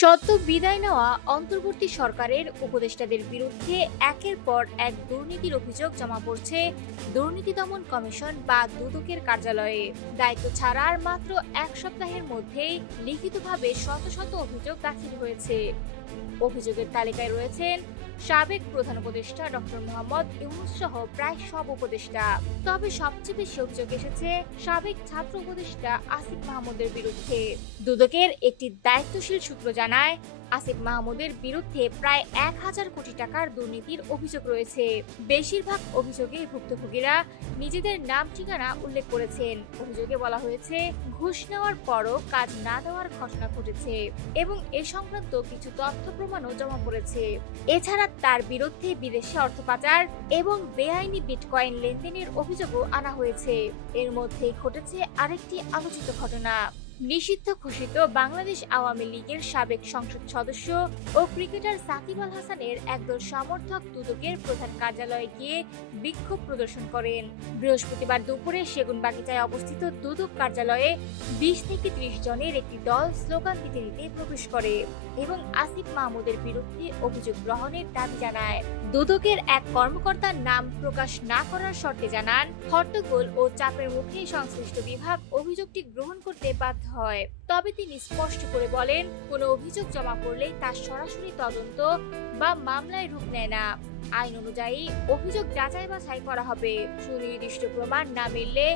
সদ্য বিদায় নেওয়া অন্তর্বর্তী সরকারের উপদেষ্টাদের বিরুদ্ধে একের পর এক দুর্নীতির অভিযোগ জমা পড়ছে দুর্নীতি দমন কমিশন বা দুদকের কার্যালয়ে। দায়িত্ব ছাড়ার মাত্র এক সপ্তাহের মধ্যেই লিখিতভাবে শত শত অভিযোগ দাখিল হয়েছে। অভিযোগের তালিকায় রয়েছেন সাবেক প্রধান উপদেষ্টা ডক্টর মোহাম্মদ ইউনূস সহ প্রায় সব উপদেষ্টা। তবে সবচেয়ে বেশি অভিযোগ এসেছে সাবেক ছাত্র উপদেষ্টা আসিফ মাহমুদের বিরুদ্ধে। দুদকের একটি দায়িত্বশীল সূত্র জানায়, আসিফ মাহমুদের বিরুদ্ধে প্রায় 1000 কোটি টাকার দুর্নীতির অভিযোগ রয়েছে। বেশিরভাগ অভিযোগে ভুক্তভোগীরা নিজেদের নাম ঠিকানা উল্লেখ করেছেন। অভিযোগে বলা হয়েছে, ঘুষ নেওয়ার পরও কাজ না দেওয়ার ঘটনা ঘটেছে এবং এ সংক্রান্ত কিছু তথ্য প্রমাণও জমা পড়েছে। এছাড়া তার বিরুদ্ধে বিদেশে অর্থ পাচার এবং বেআইনি বিটকয়েন লেনদেনের অভিযোগও আনা হয়েছে। এর মধ্যেই ঘটেছে আরেকটি আলোচিত ঘটনা। নিষিদ্ধ ঘোষিত বাংলাদেশ আওয়ামী লীগের সাবেক সংসদ সদস্য ও ক্রিকেটার সাকিব আল হাসানের একদল সমর্থক দুদকের প্রধান কার্যালয়ে গিয়ে বিক্ষোভ প্রদর্শন করেন। বৃহস্পতিবার দুপুরে সেগুনবাগিচায় অবস্থিত দুদক কার্যালয়ে 20 থেকে 30 জনের একটি দল স্লোগান দিতে দিতে প্রবেশ করে এবং আসিফ মাহমুদের বিরুদ্ধে অভিযোগ গ্রহণের দাবি জানায়। দুদকের এক কর্মকর্তার নাম প্রকাশ না করার শর্তে জানান, হট্টগোল ও চাপের মুখে সংশ্লিষ্ট বিভাগ অভিযোগটি গ্রহণ করতে বাধ্য হয়। তবে তিনি স্পষ্ট করে বলেন, কোনো অভিযোগ জমা পড়লেই তার সরাসরি তদন্ত বা মামলায় রূপ নেয় না। আইন অনুযায়ী অভিযোগ যাচাই বাছাই করা হবে। সুনির্দিষ্ট প্রমাণ না মিললে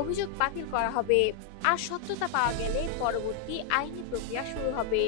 অভিযোগ বাতিল করা হবে, আর সত্যতা পাওয়া গেলে পরবর্তী আইনি প্রক্রিয়া শুরু হবে।